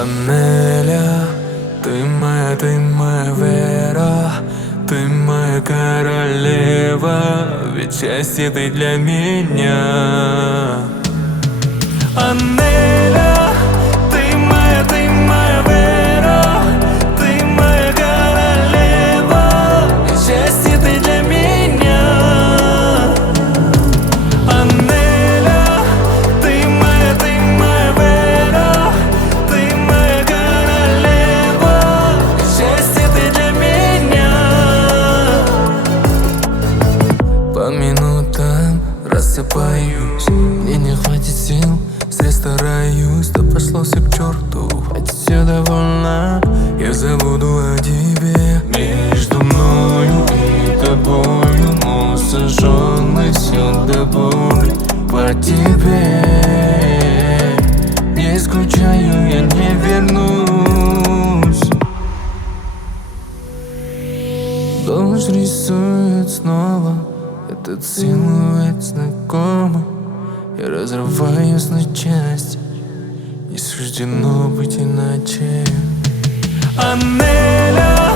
Анеля, ты моя Вера, ты моя королева, ведь счастье ты для меня. Анеля, ты моя Вера, ты моя королева, ведь счастье ты для меня. Анеля, ты моя Вера, ты моя королева, ведь счастье ты для меня. По минутам рассыпаюсь, мне не хватит сил, стараюсь, да пошло все к черту. Хватит, все довольно, я забуду о тебе. Между мною и тобою мост сожженный, все до боли по тебе. Не скучаю, я не вернусь. Дождь рисует снова этот силуэт знакомый. Я разрываюсь на части, не суждено быть иначе. Анеля,